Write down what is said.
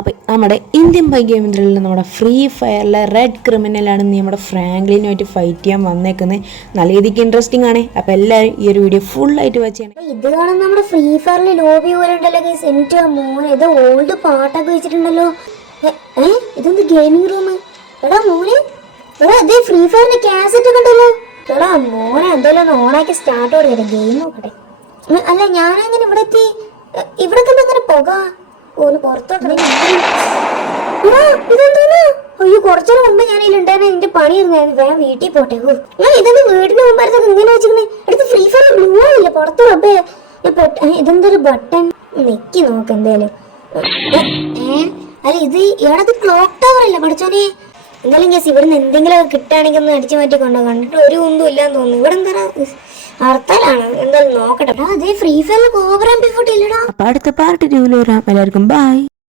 അപ്പം നമ്മുടെ Indian bike ഗെയിമിൽ നമ്മുടെ ഫ്രീ ഫയറിലെ റെഡ് ക്രിമിനലാണ് നമ്മുടെ ഫ്രാങ്ക്ലിനുമായിട്ട് ഫൈറ്റ് ചെയ്യാൻ വന്നേക്കുന്നത്. നല്ല രീതിക്ക് ഇൻട്രസ്റ്റിംഗ് ആണ്. അപ്പം എല്ലാവരും ഈ ഒരു വീഡിയോ ഫുൾ ആയിട്ട് വാച്ച് ചെയ്യണം. ഇത് കാണാൻ നമ്മുടെ ഫ്രീ ഫയറിൽ ലോബി പോലെ ഉണ്ടല്ലോ. സെന്റ് മോനെ ഇത് ഓൾഡ് പാട്ടൊക്കെ വെച്ചിട്ടുണ്ടല്ലോ. ഇതൊന്ന് ഗെയിമിംഗ് റൂം. എടാ മോനെ, എടാ അതേ ഫ്രീ ഫയറിന്റെ കാസറ്റ് ഒക്കെ ഉണ്ടല്ലോ. എടാ മോനെ എന്തായാലും ഒന്ന് ഓണാക്കി സ്റ്റാർട്ട് കൊടുക്കട്ടെ, ഗെയിം നോക്കട്ടെ. അല്ല ഞാനങ്ങനെ ഇവിടെ എത്തി. ഇവിടെ അങ്ങനെ പോകാം. ഓന് പുറത്തോട്ട്. അയ്യോ കുറച്ചു മുമ്പ് ഞാൻ ഇതിലുണ്ടായിരുന്നു. എന്റെ പണി ഇരുന്നായിരുന്നു. വേഗം വീട്ടിൽ പോട്ടെ. ഇതൊന്ന് വീടിന് മുമ്പായിരുന്നു ഇങ്ങനെ വെച്ചിങ്ങനെ എടുത്ത് ഫ്രീ ഫയർ ബ്ലൂ ഇല്ല പുറത്ത് റബ്ബേ. ഇതെന്തൊരു ബട്ടൺ നെക്കി നോക്ക് എന്തായാലും. അല്ല ഇത് ഇയാളത് ക്ലോക്ക് ടവർ അല്ല പഠിച്ചോനെ. എന്നാലും ഗസ് ഇവിടുന്ന് എന്തെങ്കിലും കിട്ടുകയാണെങ്കിൽ ഒന്ന് അടിച്ചു മാറ്റി കൊണ്ടോ. കണ്ടിട്ട് ഒരു ഒന്നും ഇല്ലാന്ന് തോന്നുന്നു. ഇവിടെ എന്താ ഹർത്താലാണ്. എന്തായാലും നോക്കട്ടെ. അതേ ഫ്രീ ഫയറിൽ കോബ്ര MP40 ഇല്ലടാ. അടുത്ത പാർട്ട് 2 വരാം. എല്ലാവർക്കും ബൈ.